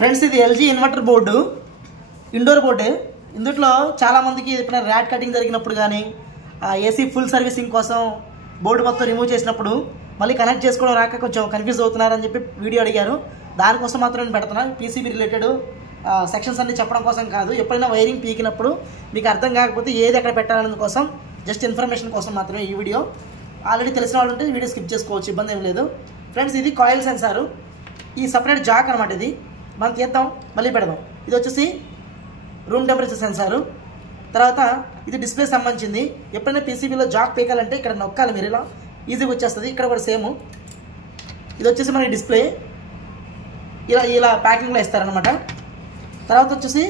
Friends ఇది LG inverter board, indoor board. ఇందులో చాలామందికి ఎప్పుడైనా ర్యాట్ కటింగ్ జరిగినప్పుడు కానీ ఏసీ ఫుల్ సర్వీసింగ్ కోసం బోర్డు మొత్తం రిమూవ్ చేసినప్పుడు మళ్ళీ కనెక్ట్ చేసుకోవడం రాక కొంచెం కన్ఫ్యూజ్ అవుతున్నారని చెప్పి వీడియో అడిగారు. దానికోసం మాత్రం నేను పెడుతున్నాను. పీసీబీ రిలేటెడ్ సెక్షన్స్ అన్ని చెప్పడం కోసం కాదు. ఎప్పుడైనా వైరింగ్ పీకినప్పుడు మీకు అర్థం కాకపోతే ఏది ఎక్కడ పెట్టాలనే కోసం జస్ట్ ఇన్ఫర్మేషన్ కోసం మాత్రమే ఈ వీడియో. ఆల్రెడీ తెలిసిన వాళ్ళు ఉంటే వీడియో స్కిప్ చేసుకోవచ్చు, ఇబ్బంది ఏం లేదు. ఫ్రెండ్స్ ఇది కాయిల్ సెన్సారు, ఈ సపరేట్ జాక్ అనమాట. ఇది మనం తీద్దాం మళ్ళీ పెడదాం. ఇది వచ్చేసి రూమ్ టెంపరేచర్ సెన్సారు. తర్వాత ఇది డిస్ప్లే సంబంధించింది. ఎప్పుడైనా పీసీబీలో జాక్ పీకాలంటే ఇక్కడ నొక్కాలి మీరు, ఇలా ఈజీగా వచ్చేస్తుంది. ఇక్కడ కూడా సేమ్. ఇది వచ్చేసి మనకి డిస్ప్లే ఇలా ప్యాకింగ్లో ఇస్తారనమాట. తర్వాత వచ్చేసి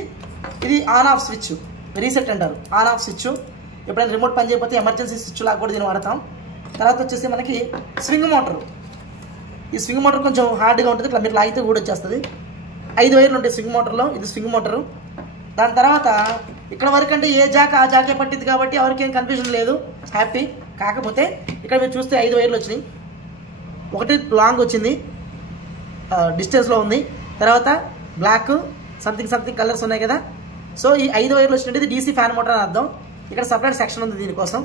ఇది ఆన్ ఆఫ్ స్విచ్, రీసెట్ అంటారు. ఆన్ ఆఫ్ స్విచ్ ఎప్పుడైనా రిమోట్ పని చేయకపోతే ఎమర్జెన్సీ స్విచ్ లాగా కూడా దీన్ని వాడతాం. తర్వాత వచ్చేసి మనకి స్వింగ్ మోటారు. ఈ స్వింగ్ మోటార్ కొంచెం హార్డ్గా ఉంటుంది, ఇట్లా మీరు లాగితే కూడా వచ్చేస్తుంది. 5 వైర్లు ఉంటాయి స్వింగ్ మోటార్లో. ఇది స్వింగ్ మోటారు. దాని తర్వాత ఇక్కడ వరకు అంటే ఏ జాక్ ఆ జాకే పట్టింది కాబట్టి ఎవరికి ఏం కన్ఫ్యూజన్ లేదు, హ్యాపీ. కాకపోతే ఇక్కడ మీరు చూస్తే 5 వైర్లు వచ్చినాయి. ఒకటి లాంగ్ వచ్చింది, డిస్టెన్స్లో ఉంది. తర్వాత బ్లాక్ సంథింగ్ కలర్స్ ఉన్నాయి కదా. సో ఈ 5 వైర్లు వచ్చినట్టు ఇది డీసీ ఫ్యాన్ మోటార్ అని అర్థం. ఇక్కడ సపరేట్ సెక్షన్ ఉంది దీనికోసం,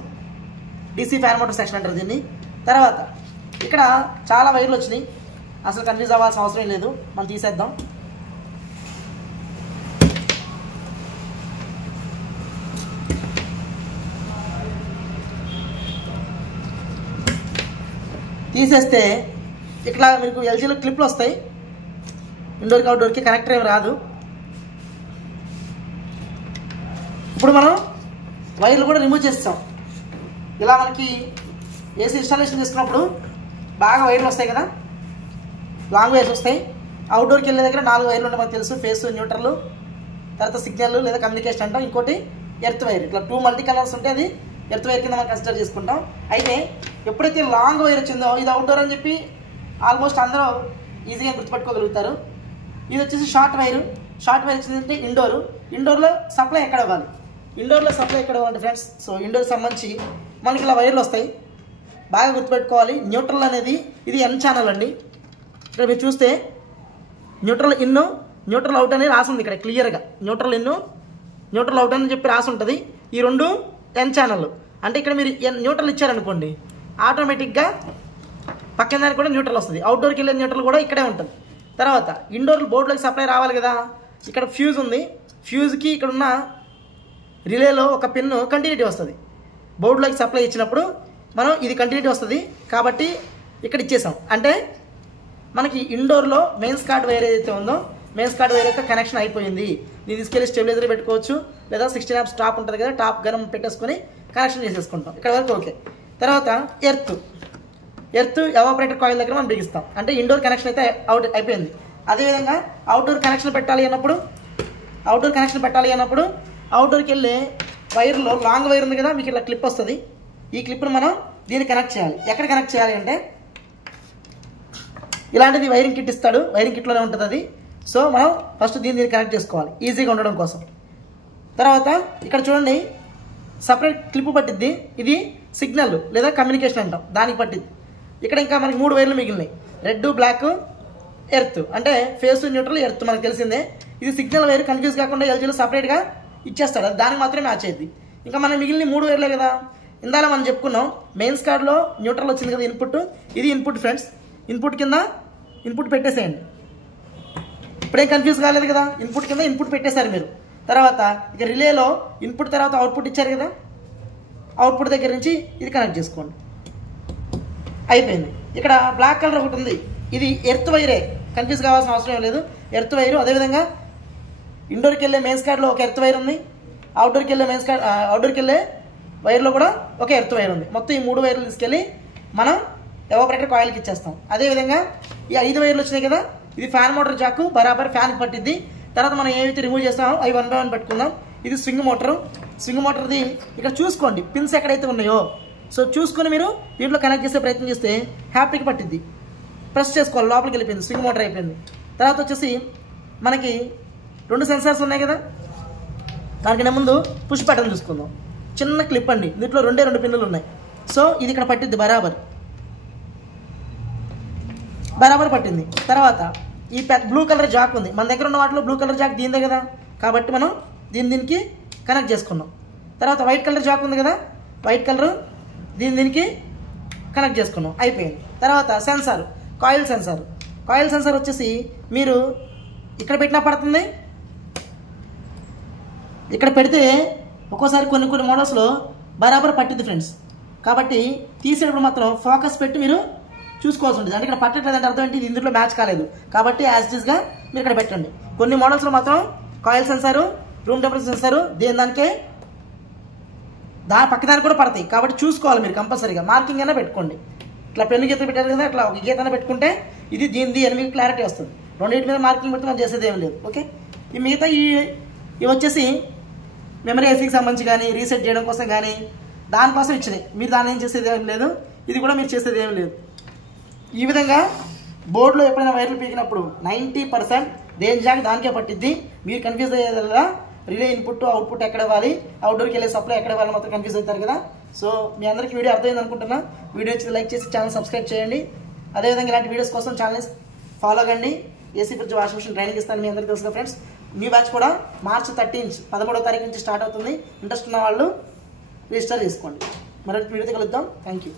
డీసీ ఫ్యాన్ మోటార్ సెక్షన్ అంటారు దీన్ని. తర్వాత ఇక్కడ చాలా వైర్లు వచ్చినాయి, అసలు కన్ఫ్యూజ్ అవ్వాల్సిన అవసరం లేదు. మనం తీసేద్దాం. తీసేస్తే ఇట్లా మీకు ఎల్జీలో క్లిప్లు వస్తాయి. ఇండోర్కి అవుట్డోర్కి కనెక్టర్ ఏమి రాదు. ఇప్పుడు మనం వైర్లు కూడా రిమూవ్ చేస్తాం. ఇలా మనకి ఏసీ ఇన్స్టాలేషన్ చేసుకున్నప్పుడు బాగా వైర్లు వస్తాయి కదా, లాంగ్ వైర్స్ వస్తాయి. అవుట్డోర్కి వెళ్ళే దగ్గర 4 వైర్లు ఉంటాయి మనకు తెలుసు, ఫేస్, న్యూట్రల్, తర్వాత సిగ్నల్ లేదా కమ్యూనికేషన్ అంటాం. ఇంకోటి ఎర్త్ వైర్. ఇట్లా 2 మల్టీ కలర్స్ ఉంటే అది ఎర్త్ వైర్ కింద మనం కన్సిడర్ చేసుకుంటాం. అయితే ఎప్పుడైతే లాంగ్ వైర్ వచ్చిందో ఇది అవుట్డోర్ అని చెప్పి ఆల్మోస్ట్ అందరూ ఈజీగా గుర్తుపెట్టుకోగలుగుతారు. ఇది వచ్చేసి షార్ట్ వైర్. షార్ట్ వైర్ వచ్చిందంటే ఇండోర్లో సప్లై ఎక్కడ ఇవ్వాలి, ఇండోర్లో సప్లై ఎక్కడ ఇవ్వాలంటే ఫ్రెండ్స్, సో ఇండోర్కి సంబంధించి మనకి ఇలా వైర్లు వస్తాయి, బాగా గుర్తుపెట్టుకోవాలి. న్యూట్రల్ అనేది ఇది ఎన్ ఛానల్ అండి. ఇక్కడ మీరు చూస్తే న్యూట్రల్ ఇన్, న్యూట్రల్ అవుట్ అనేది రాసి ఉంది ఇక్కడ క్లియర్గా. న్యూట్రల్ ఇన్, న్యూట్రల్ అవుట్ అని చెప్పి రాసి ఉంటుంది. ఈ 2 ఎన్ ఛానల్. అంటే ఇక్కడ మీరు న్యూట్రల్ ఇచ్చారనుకోండి, ఆటోమేటిక్గా పక్కన దానికి కూడా న్యూట్రల్ వస్తుంది. అవుట్డోర్కి వెళ్ళే న్యూట్రల్ కూడా ఇక్కడే ఉంటుంది. తర్వాత ఇండోర్ బోర్డులోకి సప్లై రావాలి కదా, ఇక్కడ ఫ్యూజ్ ఉంది. ఫ్యూజ్కి ఇక్కడ ఉన్న రిలేలో ఒక పిన్ కంటిన్యూటీ వస్తుంది. బోర్డులోకి సప్లై ఇచ్చినప్పుడు మనం ఇది కంటిన్యూటీ వస్తుంది కాబట్టి ఇక్కడ ఇచ్చేసాం. అంటే మనకి ఇండోర్లో మెయిన్స్ కార్డ్ వైర్ ఏదైతే ఉందో, మెయిన్స్ కార్డ్ వైర్ యొక్క కనెక్షన్ అయిపోయింది. దీన్ని తీసుకెళ్ళి స్టెబిలైజర్ పెట్టుకోవచ్చు, లేదా 16 amps టాప్ ఉంటుంది కదా, టాప్ గనం పెట్టేసుకొని కనెక్షన్ చేసేసుకుంటాం. ఇక్కడ వరకు ఓకే. తర్వాత ఎర్త్ ఎవాపరేటర్ కాయిల్ దగ్గర మనం బిగిస్తాం. అంటే ఇండోర్ కనెక్షన్ అయితే అవుట్ అయిపోయింది. అదేవిధంగా అవుట్డోర్ కనెక్షన్ పెట్టాలి అన్నప్పుడు అవుట్డోర్కి వెళ్ళే వైర్లో లాంగ్ వైర్ ఉంది కదా, మీకు ఇలా క్లిప్ వస్తుంది. ఈ క్లిప్ను మనం దీన్ని కనెక్ట్ చేయాలి. ఎక్కడ కనెక్ట్ చేయాలి అంటే ఇలాంటిది వైరింగ్ కిట్ ఇస్తాడు, వైరింగ్ కిట్లోనే ఉంటుంది అది. సో మనం ఫస్ట్ దీన్ని కనెక్ట్ చేసుకోవాలి ఈజీగా ఉండడం కోసం. తర్వాత ఇక్కడ చూడండి సపరేట్ క్లిప్ పట్టిద్ది. ఇది సిగ్నల్ లేదా కమ్యూనికేషన్ అంటాం, దానికి పట్టిద్ది. ఇక్కడ ఇంకా మనకి 3 వైర్లు మిగిలినాయి, రెడ్, బ్లాక్, ఎర్త్. అంటే ఫేస్, న్యూట్రల్, ఎర్త్ మనకు తెలిసిందే. ఇది సిగ్నల్ వైర్, కన్ఫ్యూజ్ కాకుండా ఎల్జీలో సపరేట్గా ఇచ్చేస్తాడు, అది దానికి మాత్రమే మ్యాచ్ అయ్యింది. ఇంకా మనం మిగిలిన 3 వైర్లే కదా. ఇందాక మనం చెప్పుకున్నాం మెయిన్స్ కార్డ్లో న్యూట్రల్ వచ్చింది కదా ఇన్పుట్, ఇది ఇన్పుట్ ఫ్రెండ్స్. ఇన్పుట్ కింద ఇన్పుట్ పెట్టేసేయండి. ఇప్పుడేం కన్ఫ్యూజ్ కాలేదు కదా, ఇన్పుట్ కింద ఇన్పుట్ పెట్టేశారు మీరు. తర్వాత ఇక రిలేలో ఇన్పుట్ తర్వాత అవుట్పుట్ ఇచ్చారు కదా, అవుట్పుట్ దగ్గర నుంచి ఇది కనెక్ట్ చేసుకోండి, అయిపోయింది. ఇక్కడ బ్లాక్ కలర్ ఒకటి ఉంది, ఇది ఎర్త్ వైరే, కన్ఫ్యూజ్ కావాల్సిన అవసరం లేదు, ఎర్త్ వైరు. అదేవిధంగా ఇండోర్కి వెళ్ళే మెయిన్స్ కార్డ్లో ఒక ఎర్త్ వైర్ ఉంది, అవుట్డోర్కి వెళ్ళే వైర్లో కూడా ఒక ఎర్త్ వైర్ ఉంది. మొత్తం ఈ 3 వైర్లు తీసుకెళ్ళి మనం ఎవాపరేటర్ కాయిల్కి ఇచ్చేస్తాం. అదేవిధంగా ఈ 5 వైర్లు వచ్చినాయి కదా, ఇది ఫ్యాన్ మోటార్ జాకు, బరాబర్ ఫ్యాన్కి పట్టిద్ది. తర్వాత మనం ఏవైతే రిమూవ్ చేస్తామో అవి 1 by 1 పెట్టుకుందాం. ఇది స్వింగ్ మోటార్ది ఇక్కడ చూసుకోండి పిన్స్ ఎక్కడైతే ఉన్నాయో. సో చూసుకొని మీరు దీంట్లో కనెక్ట్ చేసే ప్రయత్నం చేస్తే హ్యాపీగా పట్టిద్ది. ప్రెస్ చేసుకోవాలి, లోపలికి వెళ్ళిపోయింది, స్వింగ్ మోటార్ అయిపోయింది. తర్వాత వచ్చేసి మనకి 2 సెన్సార్స్ ఉన్నాయి కదా, దానికన్నా ముందు పుష్ బటన్ చూసుకుందాం. చిన్న క్లిప్ అండి, దీంట్లో 2 పిన్నులు ఉన్నాయి. సో ఇది ఇక్కడ పట్టిద్ది, బరాబర్ పట్టింది. తర్వాత ఈ బ్లూ కలర్ జాక్ ఉంది మన దగ్గర ఉన్న వాటిలో బ్లూ కలర్ జాక్ దీనిదే కదా, కాబట్టి మనం దీనికి కనెక్ట్ చేసుకున్నాం. తర్వాత వైట్ కలర్ జాక్ ఉంది కదా, వైట్ కలర్ దీనికి కనెక్ట్ చేసుకున్నాం, అయిపోయింది. తర్వాత సెన్సార్, కాయిల్ సెన్సార్ వచ్చేసి మీరు ఇక్కడ పెట్టినా పడుతుంది, ఇక్కడ పెడితే ఒక్కోసారి కొన్ని మోడల్స్లో బరాబర్ పట్టింది ఫ్రెండ్స్. కాబట్టి తీసేటప్పుడు మాత్రం ఫోకస్ పెట్టి మీరు చూసుకోవాల్సి ఉంటుంది. అంటే ఇక్కడ పట్టట్లేదంటే అర్థం ఏంటి, ఇందులో మ్యాచ్ కాలేదు. కాబట్టి యాజ్ ఇట్ ఈస్గా మీరు ఇక్కడ పెట్టండి. కొన్ని మోడల్స్లో మాత్రం coil sensor, room temperature sensor దానికే పక్కదానికి కూడా పడతాయి. కాబట్టి చూసుకోవాలి మీరు కంపల్సరీగా. మార్కింగ్ అయినా పెట్టుకోండి. ఇట్లా పెన్ను గీత పెట్టారు కదా, అట్లా ఒక గీత అయినా పెట్టుకుంటే ఇది దీనిది అని మీకు క్లారిటీ వస్తుంది. రెండింటి మీద మార్కింగ్ పెడితే మనం చేసేది ఏం లేదు. ఓకే, ఈ మిగతా ఇవి వచ్చేసి మెమరీ ఏసీకి సంబంధించి కానీ రీసెట్ చేయడం కోసం కానీ దానికోసం ఇచ్చినాయి. మీరు దాని ఏం చేసేది ఏం లేదు, ఇది కూడా మీరు చేసేది ఏం లేదు. ఈ విధంగా బోర్డులో ఎప్పుడైనా వైర్లు పీకినప్పుడు 90% దేని జాక్ దానికే పట్టిద్ది. మీరు కన్ఫ్యూజ్ అయ్యేదల్లా రిలే ఇన్పుట్ అవుట్పుట్ ఎక్కడ ఇవ్వాలి, అవుట్డోర్కి వెళ్ళే సప్లై ఎక్కడ ఇవ్వాలి మాత్రం కన్ఫ్యూజ్ అవుతారు కదా. సో మీ అందరికీ వీడియో అర్థమైంది అనుకుంటున్నా. వీడియో వచ్చి లైక్ చేసి ఛానల్ సబ్స్క్రైబ్ చేయండి. అదేవిధంగా ఇలాంటి వీడియోస్ కోసం ఛానల్ని ఫాలో కండి. AC fridge washing machine training ఇస్తాను, మీ అందరికీ తెలుసు ఫ్రెండ్స్. మీ బ్యాచ్ కూడా March 13వ తారీఖు నుంచి స్టార్ట్ అవుతుంది. ఇంట్రెస్ట్ ఉన్న వాళ్ళు రిజిస్టర్ చేసుకోండి. మరొక వీడియోతో కలుద్దాం. Thank you.